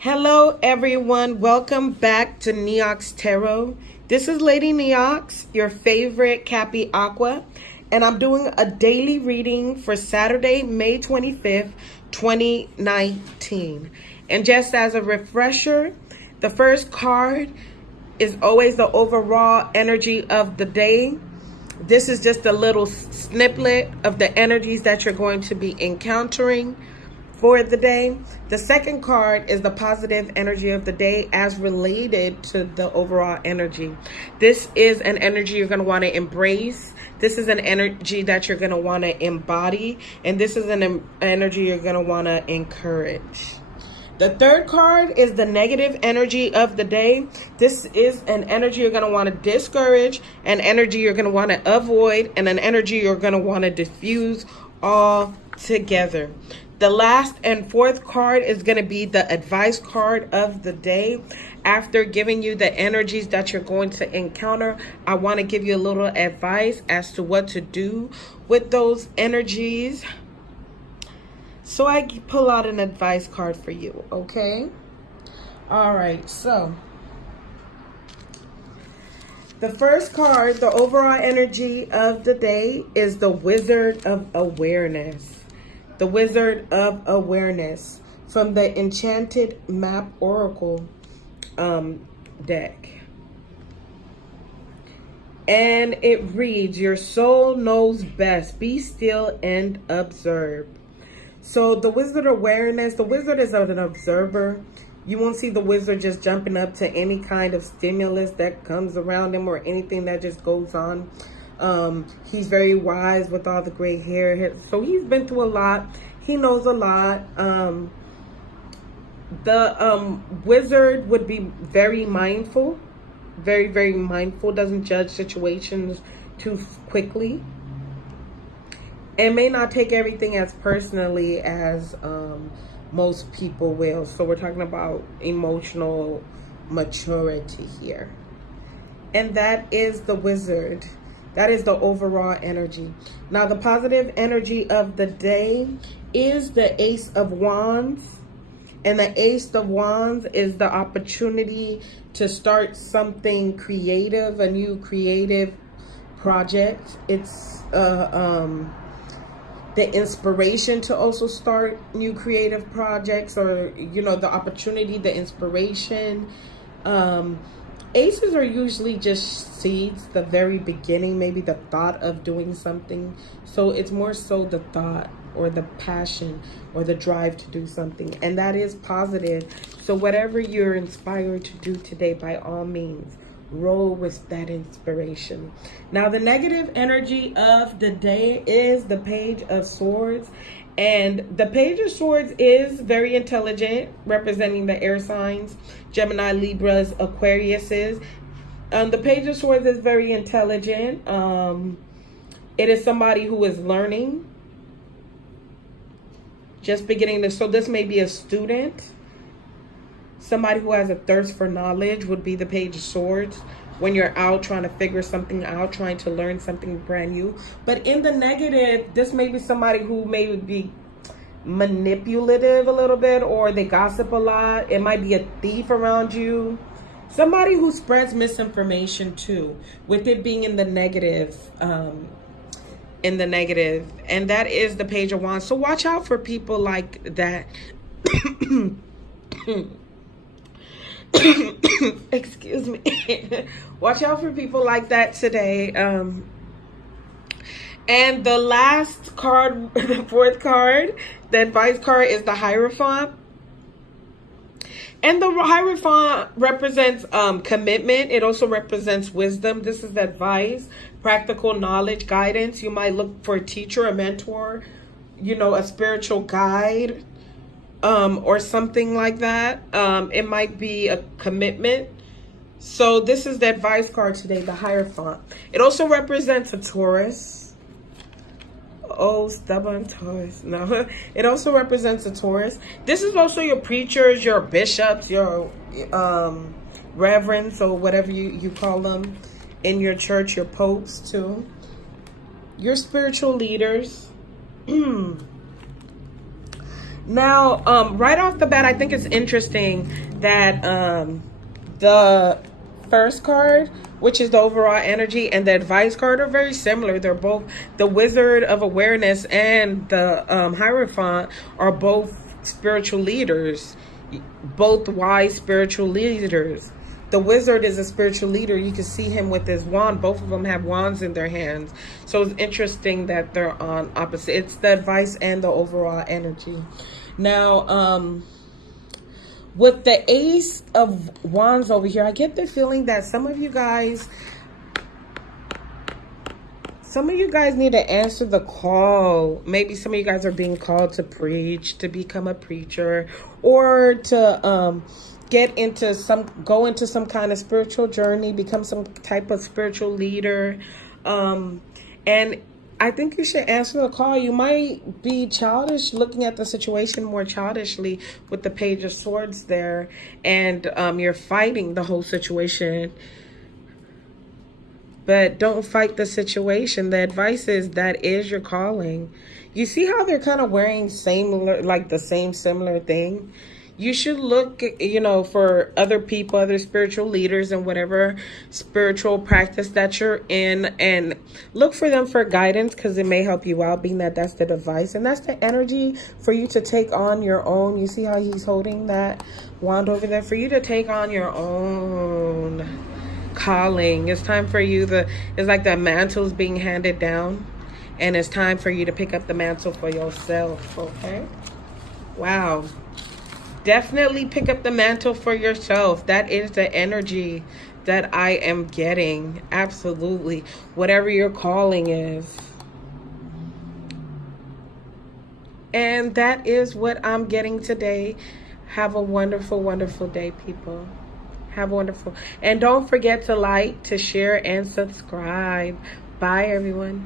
Hello, everyone. Welcome back to Neox Tarot. This is Lady Neox, your favorite Cappy Aqua, and I'm doing a daily reading for Saturday, May 25th, 2019. And just as a refresher, the first card is always the overall energy of the day. This is just a little snippet of the energies that you're going to be encountering for the day. The second card is the positive energy of the day as related to the overall energy. This is an energy you're going to want to embrace. This is an energy that you're going to want to embody. And this is an energy you're going to want to encourage. The third card is the negative energy of the day. This is an energy you're going to want to discourage, an energy you're going to want to avoid, and an energy you're going to want to diffuse all together. The last and fourth card is going to be the advice card of the day. After giving you the energies that you're going to encounter, I want to give you a little advice as to what to do with those energies. So I pull out an advice card for you, okay? All right, so the first card, the overall energy of the day, is the Wizard of Awareness. The Wizard of Awareness from the Enchanted Map Oracle deck. And it reads, your soul knows best. Be still and observe. So the Wizard of Awareness, the wizard is an observer. You won't see the wizard just jumping up to any kind of stimulus that comes around him or anything that just goes on. He's very wise with all the gray hair. So he's been through a lot. He knows a lot. The wizard would be very mindful. Very, very mindful. Doesn't judge situations too quickly. And may not take everything as personally as most people will. So we're talking about emotional maturity here. And that is the wizard. That is the overall energy. Now, the positive energy of the day is the Ace of Wands. And the Ace of Wands is the opportunity to start something creative, a new creative project. It's the inspiration to also start new creative projects, or, you know, the opportunity, the inspiration. Aces are usually just seeds, the very beginning, maybe the thought of doing something. So it's more so the thought or the passion or the drive to do something. And that is positive. So whatever you're inspired to do today, by all means, roll with that inspiration. Now, the negative energy of the day is the Page of Swords. And the Page of Swords is very intelligent, representing the air signs, Gemini, Libras, Aquariuses. The Page of Swords is very intelligent. It is somebody who is learning, just beginning to. So this may be a student. Somebody who has a thirst for knowledge would be the Page of Swords. When you're out trying to figure something out, trying to learn something brand new. But in the negative, this may be somebody who may be manipulative a little bit, or they gossip a lot. It might be a thief around you. Somebody who spreads misinformation too, with it being in the negative. And that is the Page of Wands. So watch out for people like that. Excuse me. Watch out for people like that today. And the last card, the fourth card, the advice card, is the Hierophant. And the Hierophant represents commitment. It also represents wisdom. This is advice, practical knowledge, guidance. You might look for a teacher, a mentor, you know, a spiritual guide, or something like that. It might be a commitment. So this is the advice card today, the Hierophant. It also represents a Taurus. Oh, stubborn Taurus. No, it also represents a Taurus. This is also your preachers, your bishops, your reverends, or whatever you call them in your church, your popes too. Your spiritual leaders. Now, right off the bat, I think it's interesting that the first card, which is the overall energy, and the advice card are very similar. They're both the Wizard of Awareness and the Hierophant are both spiritual leaders, both wise spiritual leaders. The Wizard is a spiritual leader. You can see him with his wand. Both of them have wands in their hands. So it's interesting that they're on opposite. It's the advice and the overall energy. Now, with the Ace of Wands over here, I get the feeling that some of you guys need to answer the call. Maybe some of you guys are being called to preach, to become a preacher, or to go into some kind of spiritual journey, become some type of spiritual leader. And I think you should answer the call. You might be childish, looking at the situation more childishly with the Page of Swords there, and you're fighting the whole situation. But don't fight the situation. The advice is that is your calling. You see how they're kind of wearing similar thing? You should look, for other people, other spiritual leaders and whatever spiritual practice that you're in, and look for them for guidance, because it may help you out, being that that's the device. And that's the energy for you to take on your own. You see how he's holding that wand over there? For you to take on your own calling. It's time for you it's like the mantle's being handed down, and it's time for you to pick up the mantle for yourself. Okay? Wow. Definitely pick up the mantle for yourself. That is the energy that I am getting. Absolutely. Whatever your calling is. And that is what I'm getting today. Have a wonderful, wonderful day, people. Have a wonderful. And don't forget to like, to share, and subscribe. Bye, everyone.